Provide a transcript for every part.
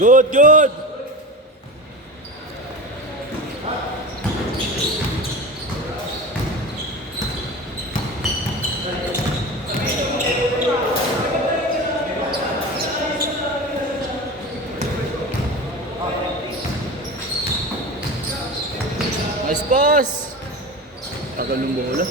Good, good. Nice pass. Tagal ng bola.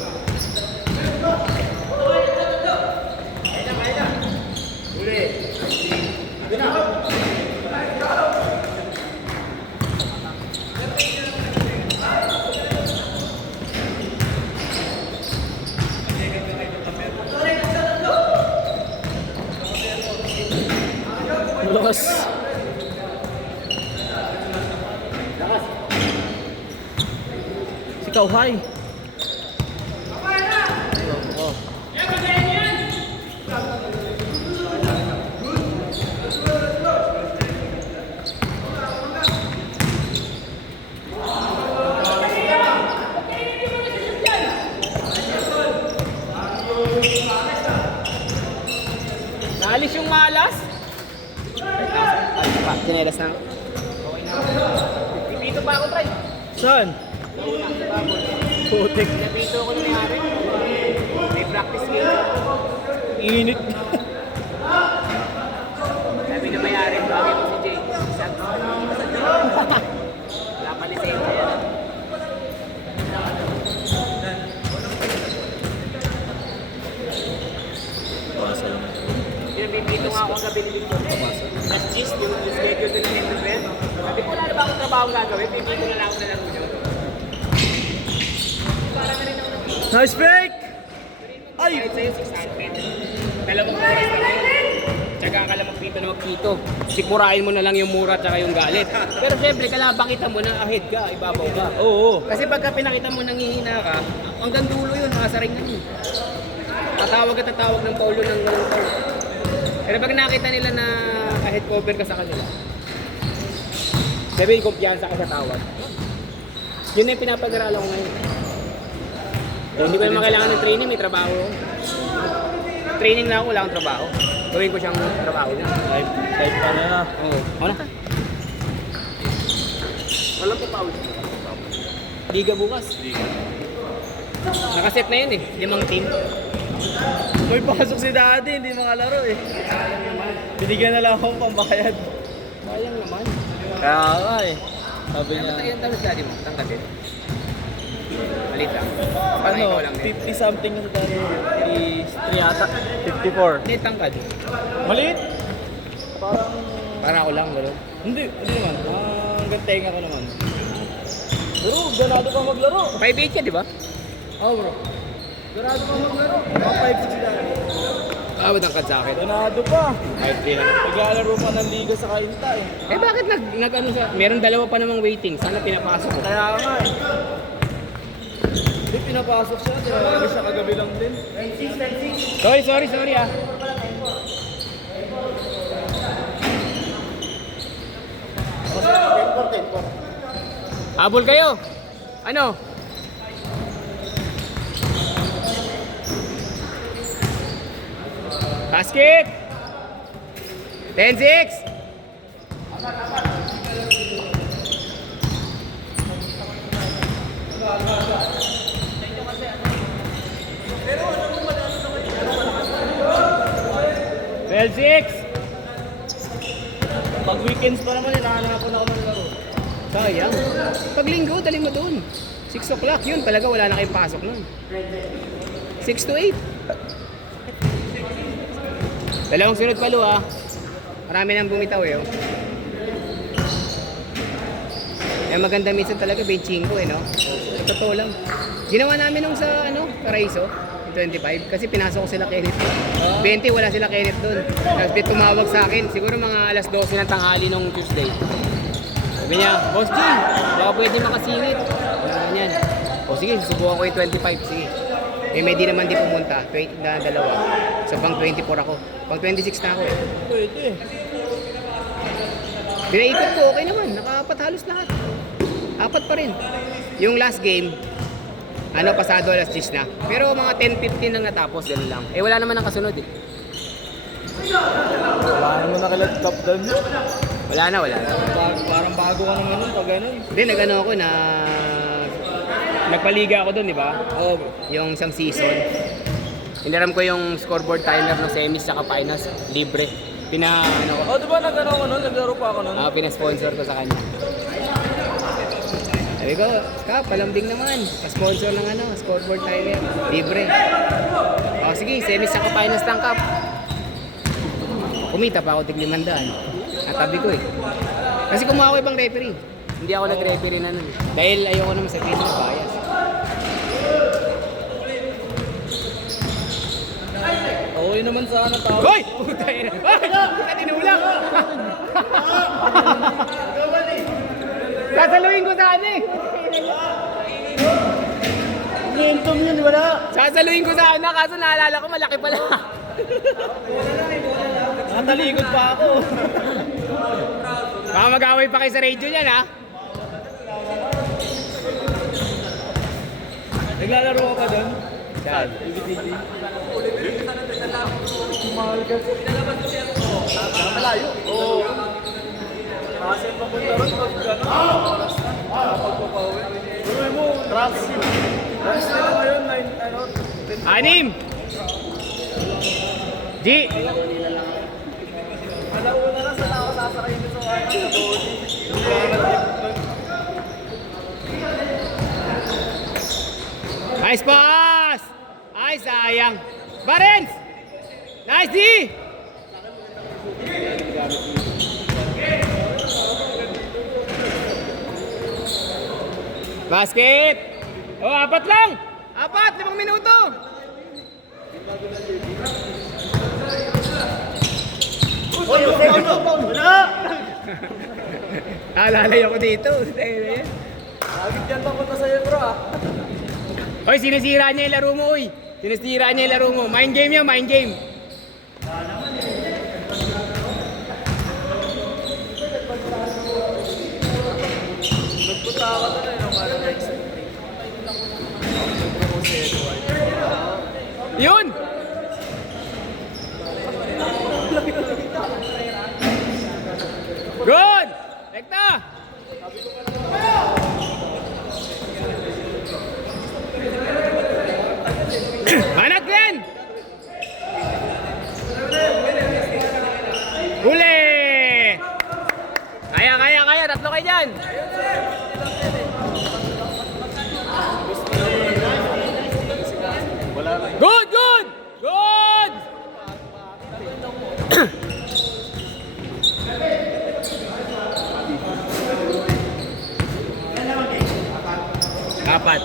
Lakas. Si Kauhay. Oh. Naalis yung malas? Tinelas na. Okay na. Pipito pa ako, Try. Saan? Putik. Napito ko na nangyari. May practice game. Init. Sabi na mayari, bagay mo si Jay. Wala pa lisensya yan. Pinapipito nga ako ang gabi ni Victor. Last cheese, yung schedule na nito ba yan? Sabi ko, wala na ba akong trabaho gagawin? Pipito na lang ako na lang nyo. Nice fake! Ay! Kahit sa'yo, 600. Dalawang oras na ngayon. Tsaga ka lang magpito na magpito. Sikmurahin mo na lang yung mura at yung galit. Pero syempre, kailangan pakita mo na ahead ka, ibabaw ka. Oo. Kasi pagka pinakita mo nanghihina ka, hanggang dulo yun, makasaring na yun. Tatawag at tatawag ng paulo ng walang tao. Pero pag nakita nila na ahead cover ka sa kanila, sabihin, kumpiyansa ka sa tawag. Yun na yung pinapag-aralan ko ngayon. So, hindi ko naman kailangan ng training, may trabaho. Training na ako, wala akong trabaho. Gawin ko siyang trabaho na. Type ka na. Oo. Ano ka? Walang papawis. Liga bukas. Liga. Nakaset na yun eh, 5 team. May pasok si daddy, hindi makalaro eh. Binigyan na lang akong pambayad. Sayang naman. Kaya nga eh. Sabi niya, Ang tawag daddy mo, tangkapin. Malit lang. ano, 50 something na sa daddy. 53 yata. 54. Hindi, tangkad. Maliit? Parang... Para ako lang, gano'n. Hindi naman. Hanggang tenga ko naman. Pero ganado ka maglaro. 5'8" ka, di ba? Oo bro. Ganado ka maglaro. Mga 5'6 si daddy. Ah, tangkad sa akin. Ganado pa. 5'3" lang. Naglalaro pa ng liga sa Kainta eh. Eh bakit nag-ano sa... Meron dalawa pa namang waiting. Sana pinapasok ko. Kaya nga eh. Hindi pinapasok siya. Tinawag siya kagabi lang din. Sorry ah. Habol kayo. Ano? Basket! 10-6! Well, 6! Pag weekends pa naman, hinahanapon ako ng laro. Sayang. Pag linggo, dali mo doon. 6 o'clock yun, talaga wala na kayong pasok nun. 6 to 8. Dalawang sunod pa lo ah. Marami nang bumitaw eh. Oh. Eh maganda minsan talaga benching ko eh no. Totoo lang. Ginawa namin nung sa ano, Caraiso, 25 kasi pinasok ko sila Kenneth. 20 wala sila Kenneth doon. Tapos di tumawag sa akin, siguro mga alas 12 ng tanghali nung Tuesday. Sabi niya, Boss G, baka pwede makasingit. Ganyan. O sige, susubukan ko yung 25, sige. Eh may di naman di pumunta, na dalawa. So pang 24 ako. Pang 26 na ako eh. Pwede. Binaikot ko, okay naman. Nakapat halos lahat. 4 pa rin. Yung last game, ano, pasado alas 10 na. Pero mga 10-15 lang natapos, gano'n lang. Eh wala naman ang kasunod eh. Wala naman nakilap top down. Wala na, wala na. Parang bago ka naman nun pag ganun. Hindi, nag-ano ako na... Nagpaliga ako doon, di ba? Oo. Yung isang season. Hiniram ko yung scoreboard timer ng semis sa finals, libre. Ano ko, Oh, di ba nag-ano ako nun? Naglaro pa ako nun? pina-sponsor ko sa kanya. Sabi ko, Kap, palambing naman. Pa-sponsor ng scoreboard timer, libre. O sige, semis sa finals lang, Kap. Kumita pa ako tig-500. Natabi ko eh. Kasi kumuha ko ibang referee. Hindi ako nag-referee na nun. Dahil ayoko naman sa na bias. Okay naman sana tao. Hoy! Puta ina. Hoy! Puta tinulang! Sasaluhin ko sana eh. Momentum yun, wala. Sasaluhin ko sana, kaso naalala ko malaki pala. Nakatalikod pa ako. Baka mag-away pa kayo sa radio niyan ha. Naglalaro ka pa doon? Saan? BBTG. Mahal kasi. Malayo? Oo. Kasi papunta ron pag gano'n. Oras na. Pagpapauwi. Gawin mo, traffic. Oras nila ngayon, 6. G! Alauna na sana ako sasakayin sa body. Nice pass! Ay, sayang. Barents! Nice, D! Basket! Oh, 4 lang! 5 minuto! Wala! Alalay ako dito. Agit yan papunta sa'yo, bro, ah. Hoy, sinisira niya yung laro mo, uy. Sinisira niya yung laro mo. Mind game yan, mind game. Nagpunta ako doon eh, nung ano, next. Yun! Good! Rekta! Anak yan! Huli! Kaya! Tatlo kayo dyan! Good! Apat.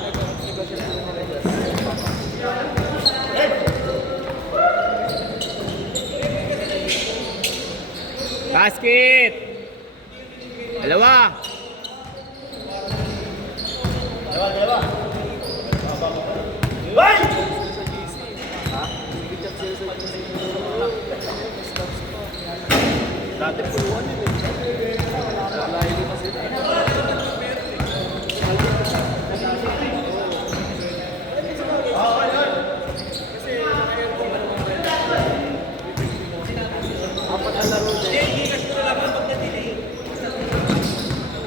Basket. Dalawa. Dati puluhan yun eh. Layo pa sila.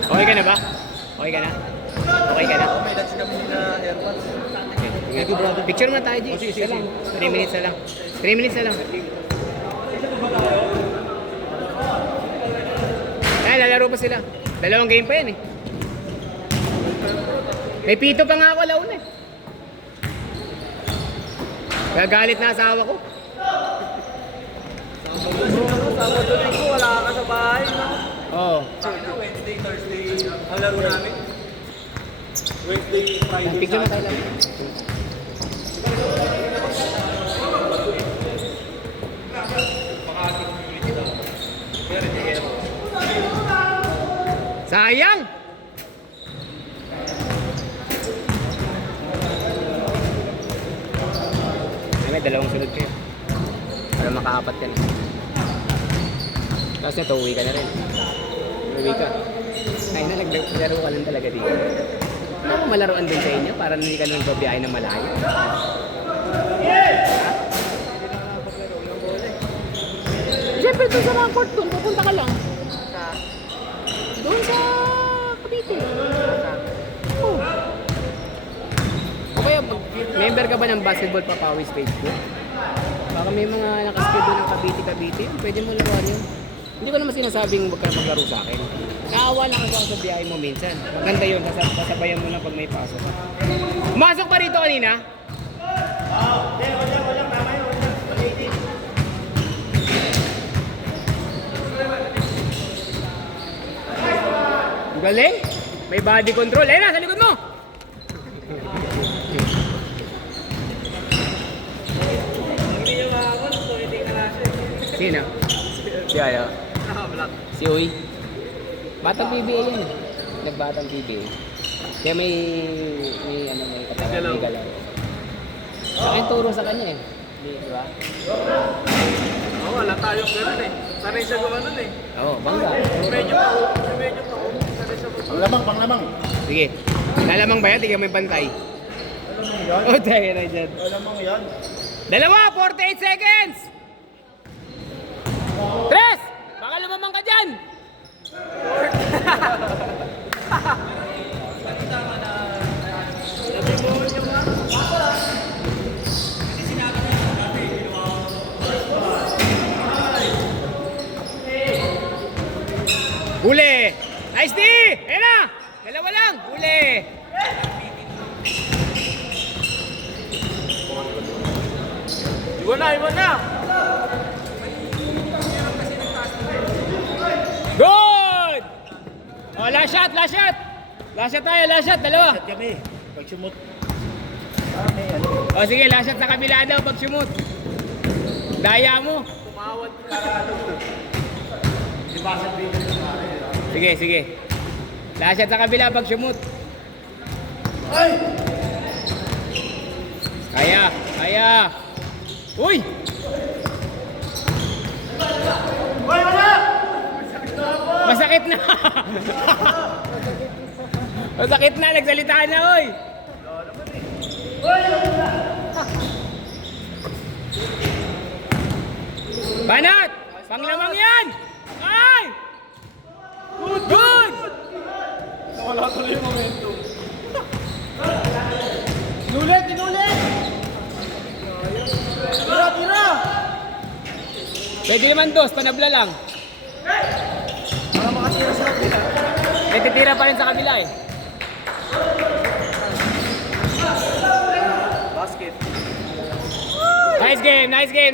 Okay ka na ba? Okay ka na? Okay ka na? May lunch kami na airpods. Okay. Picture na tayo, G. Isa lang. 3 minutes na lang. 3 minutes na lang. Ay, lalaro pa sila. 2 game pa yan eh. May pito pa nga ako alauna eh. Gagalit na asawa ko. Sabado linggo, wala ka sa bahay, no? Oo. Wednesday, Thursday, ang laro namin. Wednesday, Friday, Picture na tayo lang. Sayang! Ay, may 2 sunod kayo. Para makaapat ka na. Tapos nito, uwi ka na rin. Uwi ka. Ay na, naglaro ka lang talaga dito. Ano mo malaruan din sa inyo? Para hindi ka lang babiyahin ng malayo. Siyempre, doon sa mga court doon, pupunta ka lang. ba ng basketball papawis Facebook? Baka may mga nakaschedule ng Cavite. Pwede mo laruan yun. Hindi ko naman sinasabing huwag ka maglaro sa akin. Naawa lang ako sa biyahe mo minsan. Maganda yun, sasabayan mo lang pag may pasok ka. Pumasok pa rito kanina? Walang tama yun. Ang galing. May body control. Ayun na, sa likod mo. Hindi yung makakon, pwede ka na siya. Sino? Si Ayo. Black. Si Uy. Batang PBA yan. Nagbatang PBA. Kaya may katawan, may galaw. Sa akin turo sa kanya eh. Di ba? Oo, wala tayong gano'n eh. Sanay siya gumanon eh. Oo, bangga. Medyo pa. Sanay siya gumanon. Panglamang. Sige. Lalamang ba yan? Tingnan mo yung bantay. Oh, tayo na dyan. Alamang yan. Dalawa, 48 seconds! Tres! Baka lumamang ka dyan! Huli! Nice D! Ayan na! Dalawa lang! Huli! Iwan na! Good! Oh, last shot! Last shot tayo, last shot, dalawa. At kami, pag sumot. O sige, last shot sa kabila daw pag sumut. Daya mo. Tumawad ka. Di ba sa video ng Sige. Last shot sa kabila pag sumut. Ay! Kaya. Uy! Wala! Masakit na! Masakit na, nagsalita na, oy! Banat! Panglamang yan! Ay! Good! Wala tuloy yung momentum. Inulit! Tira! Pwede naman dos, panabla lang. Para makatira sa kabila. May titira pa rin sa kabila eh. Basket. Nice game!